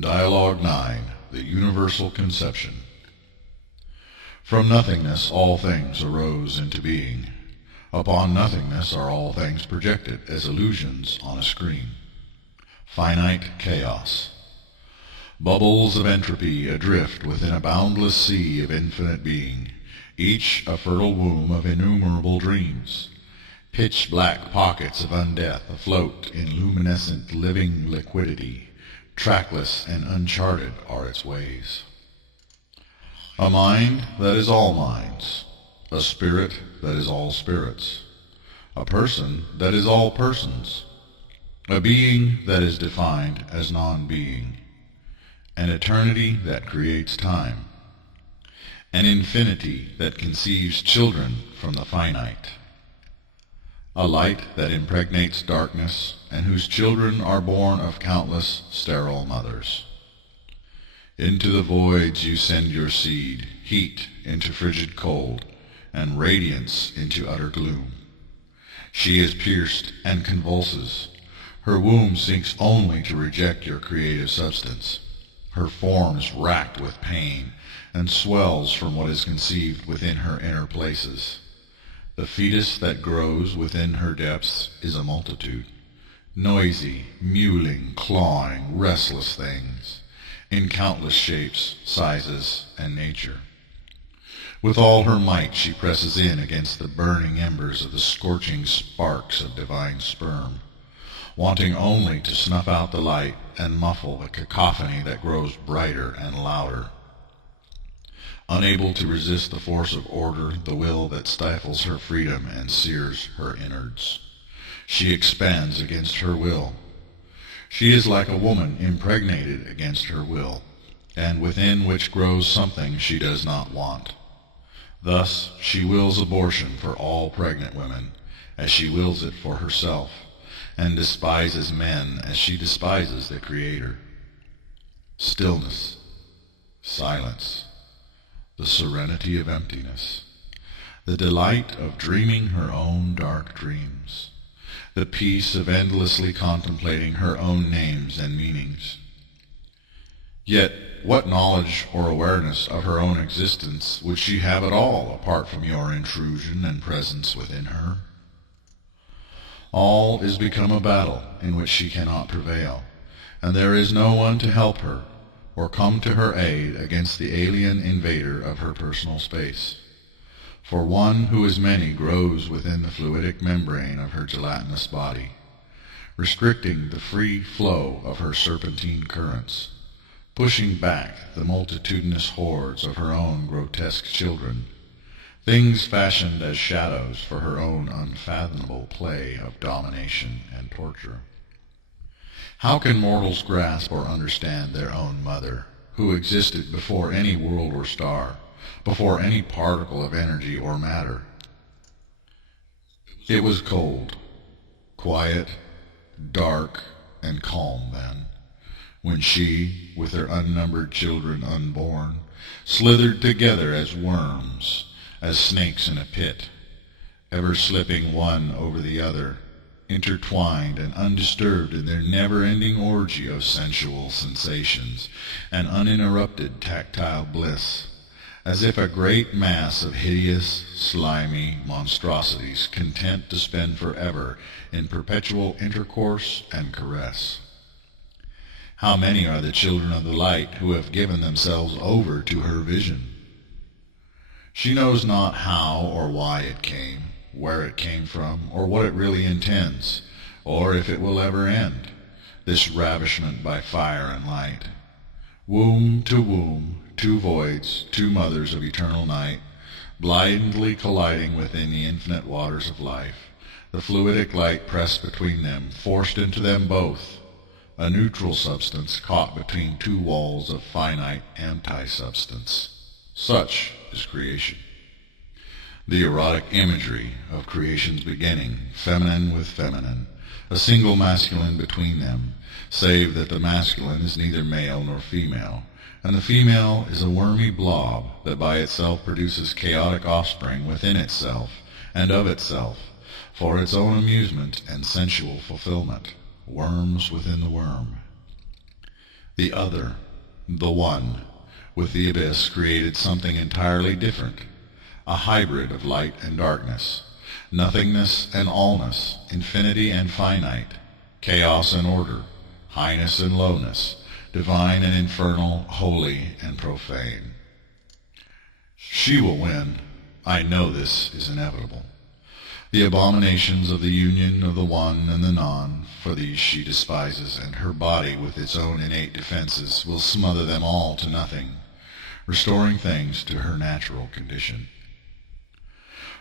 Dialogue 9. The Universal Conception. From nothingness all things arose into being. Upon nothingness are all things projected as illusions on a screen. Finite chaos. Bubbles of entropy adrift within a boundless sea of infinite being, each a fertile womb of innumerable dreams. Pitch-black pockets of undeath afloat in luminescent living liquidity. Trackless and uncharted are its ways. A mind that is all minds, a spirit that is all spirits, a person that is all persons, a being that is defined as non-being, an eternity that creates time, an infinity that conceives children from the finite, a light that impregnates darkness and whose children are born of countless sterile mothers. Into the voids you send your seed, heat into frigid cold, and radiance into utter gloom. She is pierced and convulses. Her womb sinks only to reject your creative substance. Her form is racked with pain and swells from what is conceived within her inner places. The fetus that grows within her depths is a multitude, noisy, mewling, clawing, restless things, in countless shapes, sizes, and nature. With all her might she presses in against the burning embers of the scorching sparks of divine sperm, wanting only to snuff out the light and muffle the cacophony that grows brighter and louder. Unable to resist the force of order, the will that stifles her freedom and sears her innards, she expands against her will. She is like a woman impregnated against her will, and within which grows something she does not want. Thus she wills abortion for all pregnant women, as she wills it for herself, and despises men as she despises the Creator. Stillness, silence, the serenity of emptiness, the delight of dreaming her own dark dreams, the peace of endlessly contemplating her own names and meanings. Yet what knowledge or awareness of her own existence would she have at all apart from your intrusion and presence within her? All is become a battle in which she cannot prevail, and there is no one to help her or come to her aid against the alien invader of her personal space. For one who is many grows within the fluidic membrane of her gelatinous body, restricting the free flow of her serpentine currents, pushing back the multitudinous hordes of her own grotesque children, things fashioned as shadows for her own unfathomable play of domination and torture. How can mortals grasp or understand their own mother, who existed before any world or star, before any particle of energy or matter? It was cold, quiet, dark, and calm then, when she, with her unnumbered children unborn, slithered together as worms, as snakes in a pit, ever slipping one over the other, intertwined and undisturbed in their never-ending orgy of sensual sensations and uninterrupted tactile bliss, as if a great mass of hideous, slimy monstrosities content to spend forever in perpetual intercourse and caress. How many are the children of the light who have given themselves over to her vision? She knows not how or why it came, where it came from, or what it really intends, or if it will ever end, this ravishment by fire and light. Womb, two voids, two mothers of eternal night, blindly colliding within the infinite waters of life, the fluidic light pressed between them, forced into them both, a neutral substance caught between two walls of finite anti-substance. Such is creation. The erotic imagery of creation's beginning, feminine with feminine, a single masculine between them, save that the masculine is neither male nor female, and the female is a wormy blob that by itself produces chaotic offspring within itself and of itself, for its own amusement and sensual fulfillment, worms within the worm. The other, the one, with the abyss created something entirely different, a hybrid of light and darkness, nothingness and allness, infinity and finite, chaos and order, highness and lowness, divine and infernal, holy and profane. She will win. I know this is inevitable. The abominations of the union of the one and the non, for these she despises, and her body with its own innate defenses will smother them all to nothing, restoring things to her natural condition.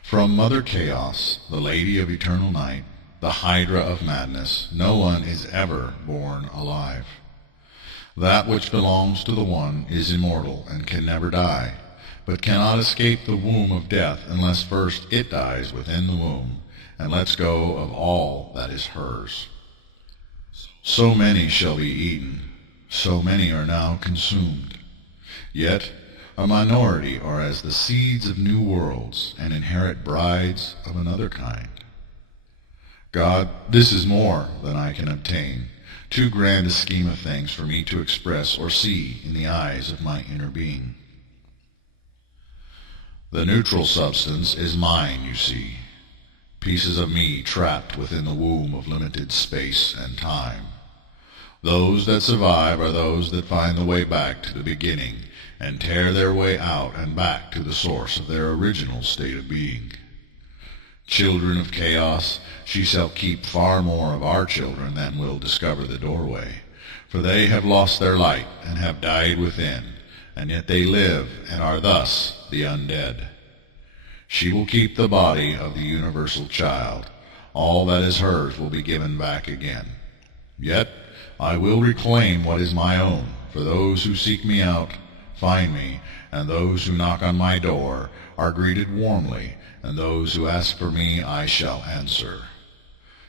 From Mother Chaos, the Lady of Eternal Night, the Hydra of Madness, no one is ever born alive. That which belongs to the one is immortal and can never die, but cannot escape the womb of death unless first it dies within the womb and lets go of all that is hers. So many shall be eaten, so many are now consumed. Yet a minority are as the seeds of new worlds and inherit brides of another kind. God, this is more than I can obtain, too grand a scheme of things for me to express or see in the eyes of my inner being. The neutral substance is mine, you see, pieces of me trapped within the womb of limited space and time. Those that survive are those that find the way back to the beginning and tear their way out and back to the source of their original state of being. Children of chaos, she shall keep far more of our children than will discover the doorway, for they have lost their light and have died within, and yet they live and are thus the undead. She will keep the body of the universal child. All that is hers will be given back again. Yet I will reclaim what is my own, for those who seek me out find me, and those who knock on my door are greeted warmly, and those who ask for me I shall answer.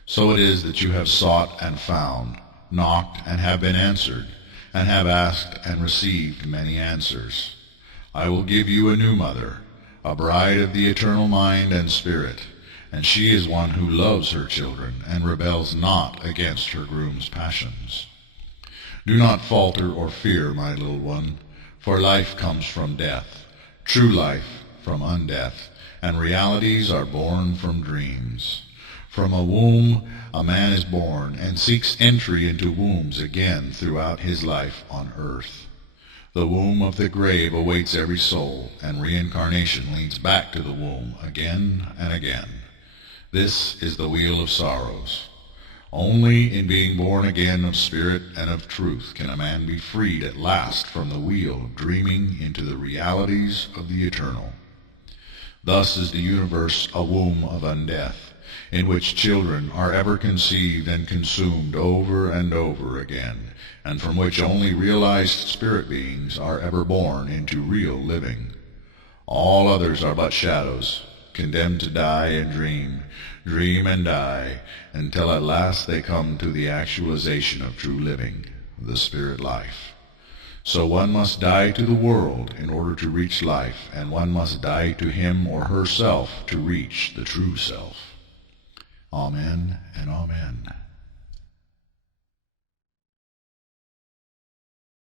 So it is that you have sought and found, knocked and have been answered, and have asked and received many answers. I will give you a new mother, a bride of the eternal mind and spirit, and she is one who loves her children and rebels not against her groom's passions. Do not falter or fear, my little one, for life comes from death, true life from undeath, and realities are born from dreams. From a womb a man is born and seeks entry into wombs again throughout his life on earth. The womb of the grave awaits every soul, and reincarnation leads back to the womb again and again. This is the wheel of sorrows. Only in being born again of spirit and of truth can a man be freed at last from the wheel of dreaming into the realities of the eternal. Thus is the universe a womb of undeath, in which children are ever conceived and consumed over and over again, and from which only realized spirit beings are ever born into real living. All others are but shadows, condemned to die and dream, dream and die, until at last they come to the actualization of true living, the spirit life. So one must die to the world in order to reach life, and one must die to him or herself to reach the true self. Amen and amen.